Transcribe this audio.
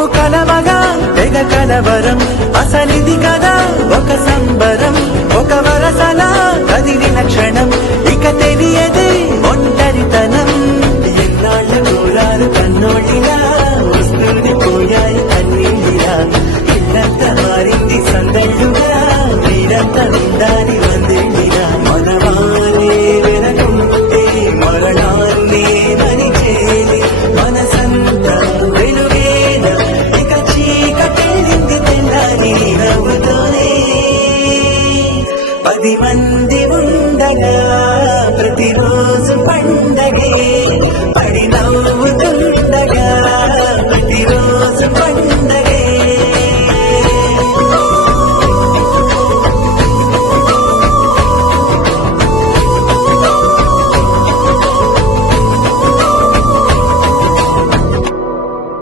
మేము కలవగా తెగ కలవరం అసలిది కదా ఒక సంబరం ఒక వరసలా కదిలిన క్షణం